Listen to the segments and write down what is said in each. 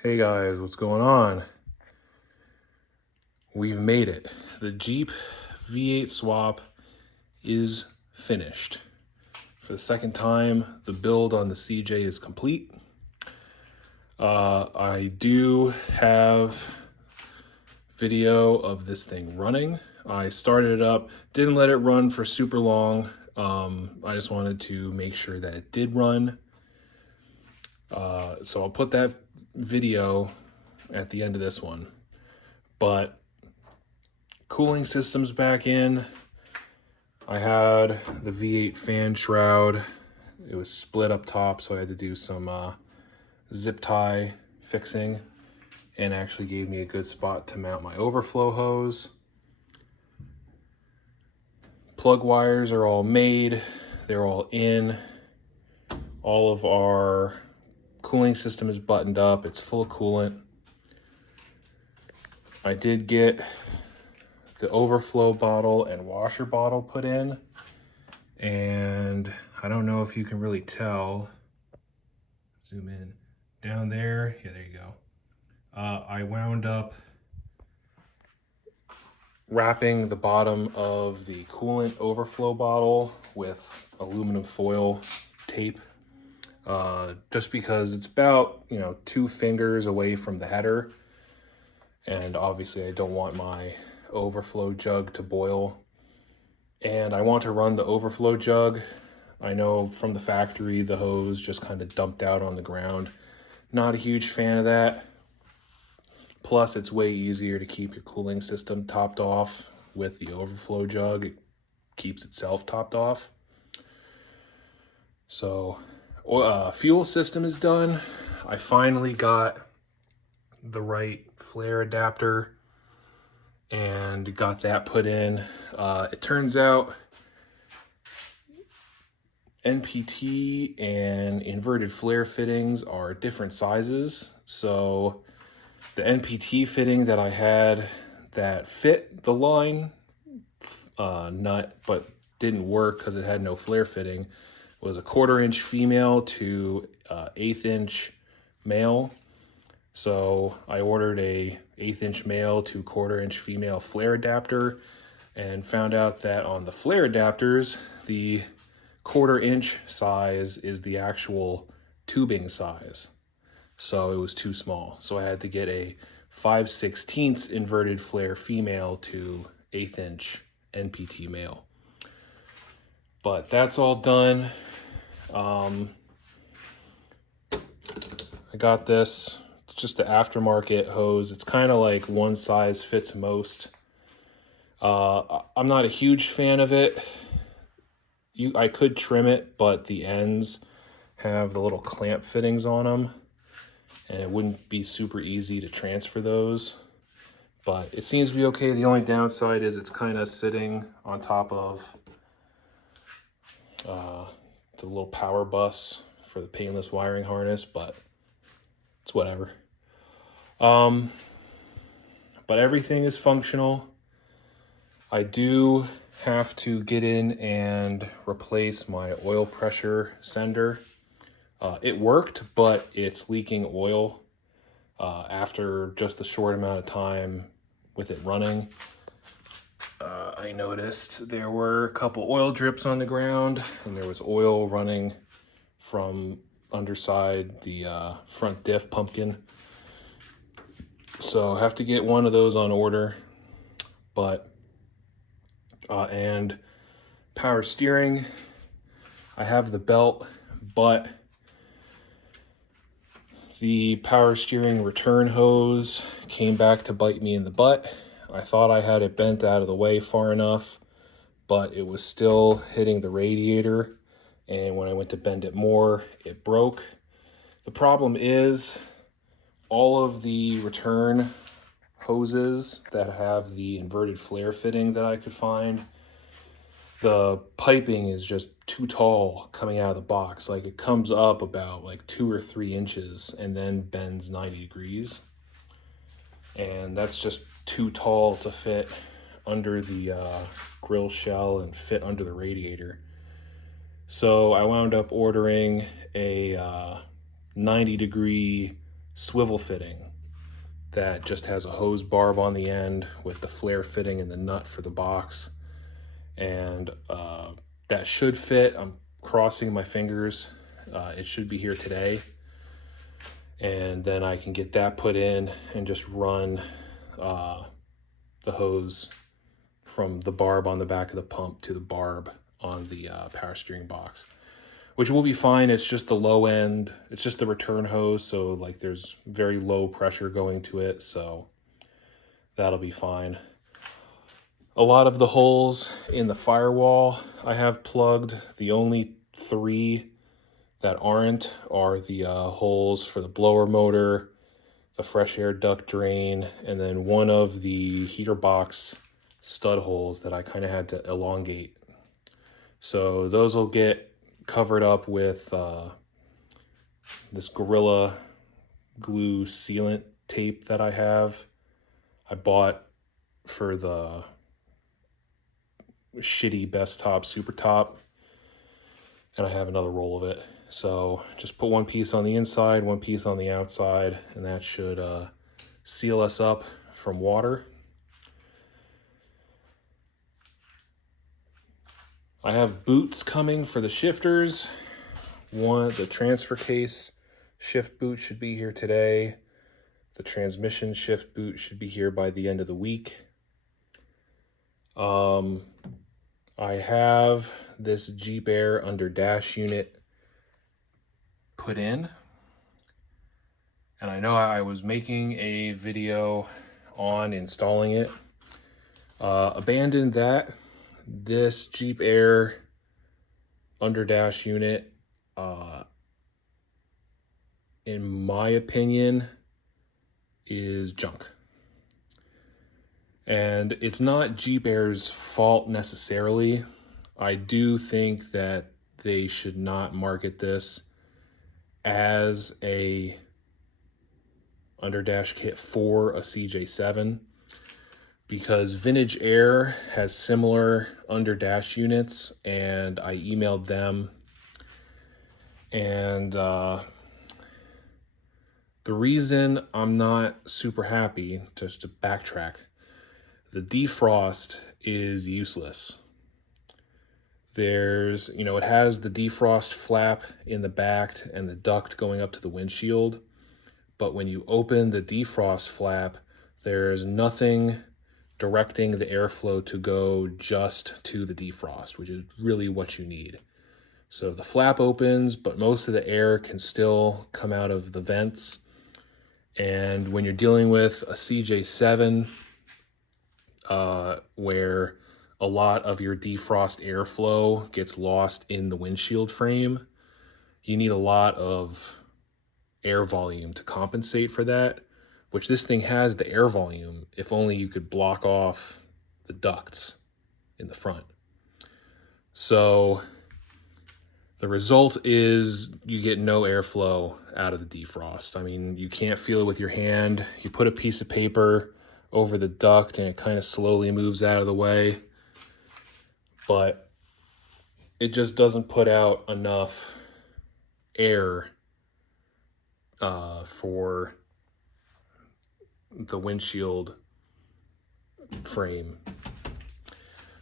Hey guys, what's going on? We've made it. The Jeep V8 swap is finished. For the second time, the build on the CJ is complete. I do have video of this thing running. I started it up, didn't let it run for super long. I just wanted to make sure that it did run. So I'll put that video at the end of this one. But cooling system's back in. I had the V8 fan shroud. It was split up top, so I had to do some zip tie fixing, and actually gave me a good spot to mount my overflow hose. Plug wires are all made. They're all in. All of our cooling system is buttoned up. It's full of coolant. I did get the overflow bottle and washer bottle put in, and I don't know if you can really tell. Zoom in down there. Yeah, there you go. I wound up wrapping the bottom of the coolant overflow bottle with aluminum foil tape, just because it's about 2 fingers away from the header, and obviously I don't want my overflow jug to boil, and I want to run the overflow jug. I know from the factory the hose just kind of dumped out on the ground. Not a huge fan of that. Plus, it's way easier to keep your cooling system topped off with the overflow jug. It keeps itself topped off. So, fuel system is done. I finally got the right flare adapter and got that put in. It turns out NPT and inverted flare fittings are different sizes. So the NPT fitting that I had that fit the line nut but didn't work because it had no flare fitting was a 1/4 inch female to 1/8 inch male. So I ordered a 1/8 inch male to 1/4 inch female flare adapter, and found out that on the flare adapters, the 1/4 inch size is the actual tubing size. So it was too small. So I had to get a 5/16 inverted flare female to 1/8 inch NPT male. But that's all done. I got this. It's just an aftermarket hose. It's kind of like one size fits most. I'm not a huge fan of it. I could trim it, but the ends have the little clamp fittings on them, and it wouldn't be super easy to transfer those. But it seems to be okay. The only downside is it's kind of sitting on top of the little power bus for the painless wiring harness, but it's whatever. But everything is functional. I do have to get in and replace my oil pressure sender. It worked, but it's leaking oil after just a short amount of time with it running. I noticed there were a couple oil drips on the ground, and there was oil running from underside the front diff pumpkin. So I have to get one of those on order. But and power steering, I have the belt, but the power steering return hose came back to bite me in the butt. I thought I had it bent out of the way far enough, but it was still hitting the radiator, and when I went to bend it more, it broke. The problem is all of the return hoses that have the inverted flare fitting that I could find, the piping is just too tall coming out of the box. Like, it comes up about like 2 or 3 inches and then bends 90 degrees. And that's just too tall to fit under the grill shell and fit under the radiator. So I wound up ordering a 90 degree swivel fitting that just has a hose barb on the end with the flare fitting and the nut for the box. And that should fit. I'm crossing my fingers. It should be here today. And then I can get that put in and just run the hose from the barb on the back of the pump to the barb on the power steering box, which will be fine. It's just the low end. It's just the return hose. So like there's very low pressure going to it. So that'll be fine. A lot of the holes in the firewall I have plugged. The only 3 that aren't are the holes for the blower motor, the fresh air duct drain, and then one of the heater box stud holes that I kind of had to elongate. So those will get covered up with this Gorilla Glue sealant tape that I have. I bought for the shitty Best Top Super Top, and I have another roll of it. So just put one piece on the inside, one piece on the outside, and that should seal us up from water. I have boots coming for the shifters. The transfer case shift boot should be here today. The transmission shift boot should be here by the end of the week. I have this Jeep Air under dash unit put in. And I know I was making a video on installing it. Abandoned that. This Jeep Air under dash unit, in my opinion, is junk. And it's not Jeep Air's fault necessarily. I do think that they should not market this as a underdash kit for a CJ7, because Vintage Air has similar underdash units, and I emailed them, and the reason I'm not super happy, just to backtrack, the defrost is useless. There's, it has the defrost flap in the back and the duct going up to the windshield. But when you open the defrost flap, there's nothing directing the airflow to go just to the defrost, which is really what you need. So the flap opens, but most of the air can still come out of the vents. And when you're dealing with a CJ7, where a lot of your defrost airflow gets lost in the windshield frame, you need a lot of air volume to compensate for that, which this thing has the air volume, if only you could block off the ducts in the front. So the result is you get no airflow out of the defrost. I mean, you can't feel it with your hand. You put a piece of paper over the duct and it kind of slowly moves out of the way, but it just doesn't put out enough air for the windshield frame.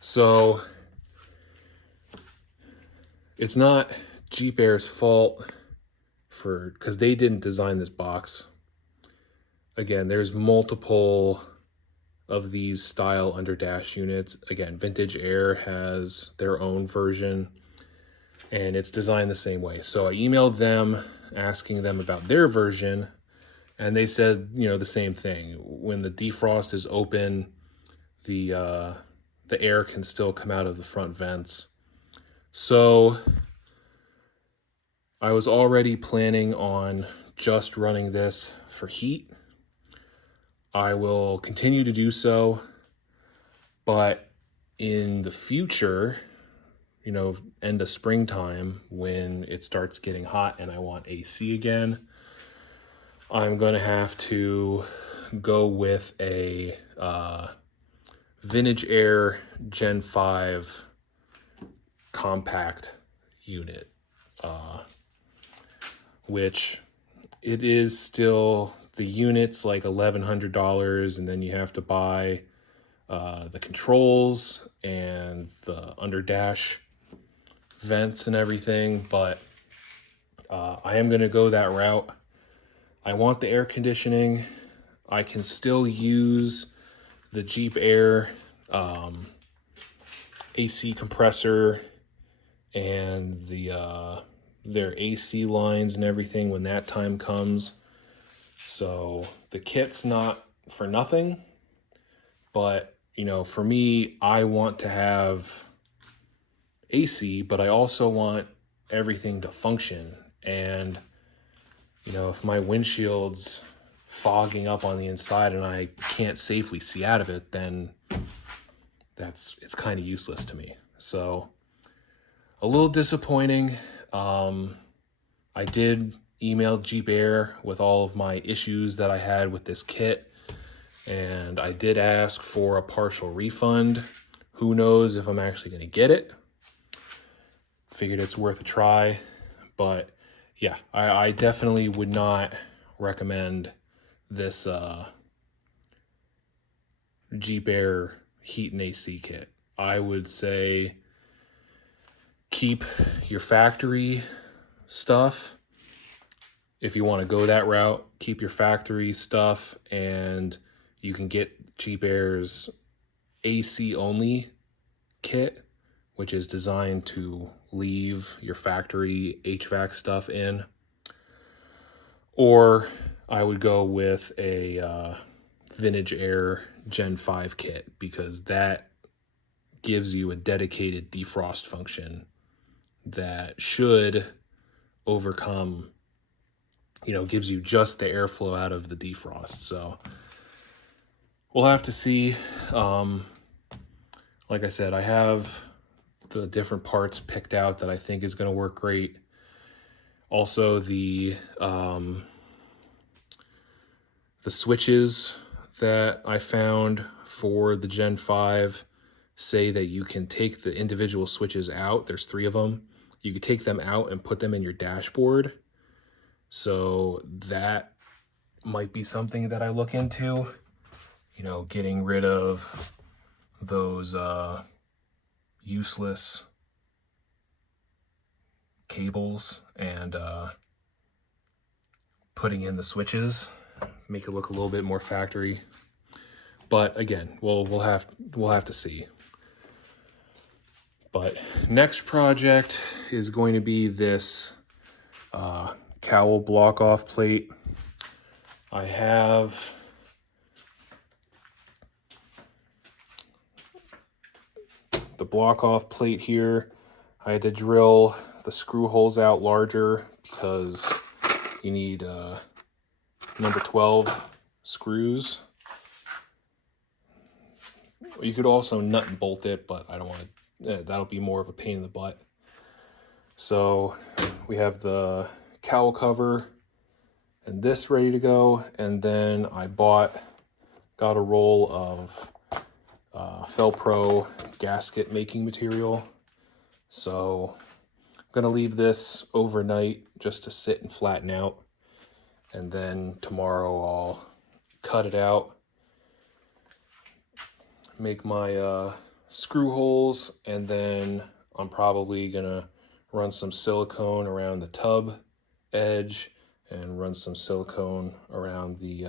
So it's not Jeep Air's fault because they didn't design this box. Again, there's multiple of these style underdash units. Again, Vintage Air has their own version, and it's designed the same way. So I emailed them asking them about their version, and they said, the same thing. When the defrost is open, the air can still come out of the front vents. So I was already planning on just running this for heat. I will continue to do so, but in the future, end of springtime, when it starts getting hot and I want AC again, I'm going to have to go with a Vintage Air Gen 5 compact unit, which it is still, the unit's like $1,100, and then you have to buy the controls and the under dash vents and everything, but I am going to go that route. I want the air conditioning. I can still use the Jeep Air AC compressor and their AC lines and everything when that time comes. So the kit's not for nothing, but you know, for me, I want to have AC, but I also want everything to function. And you know, if my windshield's fogging up on the inside and I can't safely see out of it, then it's kind of useless to me. So a little disappointing. I did email Jeep Air with all of my issues that I had with this kit, and I did ask for a partial refund. Who knows if I'm actually going to get it. Figured it's worth a try, but yeah, I definitely would not recommend this Jeep Air heat and AC kit. I would say keep your factory stuff. If you want to go that route, keep your factory stuff, and you can get Jeep Air's AC only kit, which is designed to leave your factory HVAC stuff in. Or I would go with a Vintage Air Gen 5 kit, because that gives you a dedicated defrost function that should overcome, you know, gives you just the airflow out of the defrost. So we'll have to see. Like I said, I have the different parts picked out that I think is going to work great. Also, the switches that I found for the Gen 5 say that you can take the individual switches out. There's 3 of them. You could take them out and put them in your dashboard. So that might be something that I look into, you know, getting rid of those useless cables and putting in the switches, make it look a little bit more factory. But again, we'll have to see. But next project is going to be this cowl block off plate. I have the block off plate here. I had to drill the screw holes out larger because you need number 12 screws. You could also nut and bolt it, but I don't want to, that'll be more of a pain in the butt. So we have the cowl cover and this ready to go, and then I got a roll of Felpro gasket making material. So I'm gonna leave this overnight just to sit and flatten out, and then tomorrow I'll cut it out, make my screw holes, and then I'm probably gonna run some silicone around the tub edge and run some silicone around the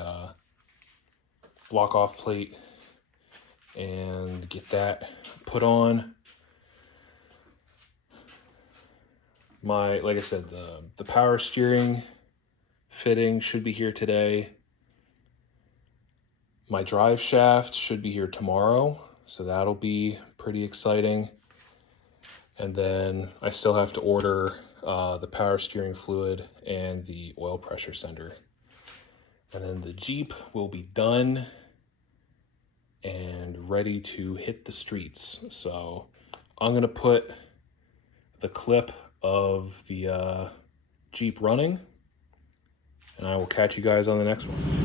block off plate and get that put on. Like I said, the power steering fitting should be here today. My drive shaft should be here tomorrow, so that'll be pretty exciting. And then I still have to order the power steering fluid and the oil pressure sender. And then the Jeep will be done and ready to hit the streets. So I'm gonna put the clip of the Jeep running, and I will catch you guys on the next one.